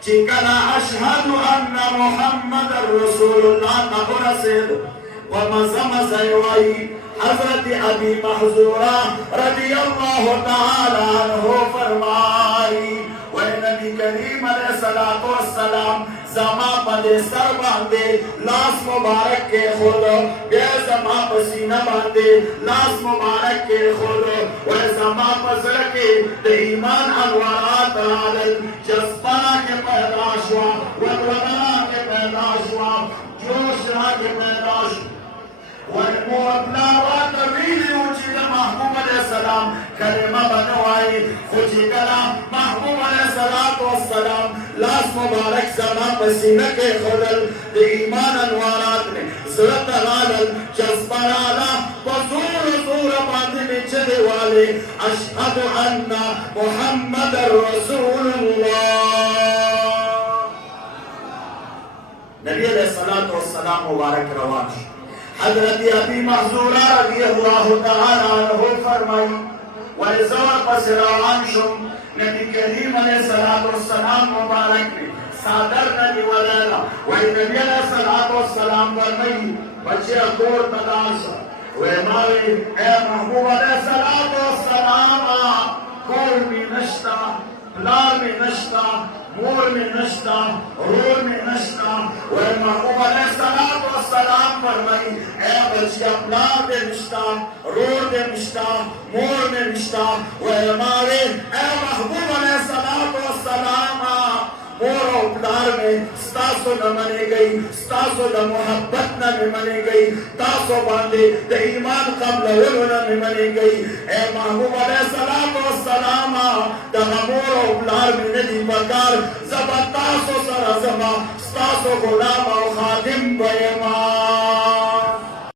چکلا اشہد ان محمد رسول اللہ نبرسد ومزمزیوائی حضرت ابی محضورہ رضی اللہ تعالی عنہ فرمائی و نبی کریم علیہ السلام زما پدے سر باندے لاس مبارک کے خود بے زما پسینہ باندے لاس مبارک کے خود و زما پزر کے دے ایمان انوارات رالل جذبہ کے پیدا شوا ودودنا کے پیدا شوا جوش را کے پیدا شوا وَالْمُوَبْلَا وَاتَوِيلِ اُچِدَ محبوب علیہ السلام کلمہ بنوائی خوچی کلام محبوب علیہ السلام لاس مبارک زمان پسینہ کے خدل دے ایمان انوارات میں زرط غالل جذبرالا وزور زور باندے میں چلے والے اشہد ان محمد رسول اللہ نبی علیہ السلام مبارک روان حضرت ابی محضورہ رضی اللہ تعالی عنہ فرمائی وَإِذَا قَسِرَعَنْ شُمْ نبی کریم علیہ السلام مبارک نے صادر نبی ولیلہ نبی علیہ السلام فرمائی بچے اکور تداشا ویماوی اے محبوب علیہ السلام کور میں نشتا پلار میں نشتا مور میں نشتا رور میں نشتا محبوب علیہ السلام فرمائی اے بچیا پلار دے نشتا رور دے نشتا مور میں نشتا اے محبوب علیہ السلام مور و پلار میں ستاسو نہ منے گئی ستاسو نہ محبت نہ منے گئی تاسو باندے دے ایمان قبل ولونا میں منے گئی اے محبوب علیہ السلام دا مور و پلار میں ندی پکار زبا تاسو سر زبا ستاسو غلام و خادم بیما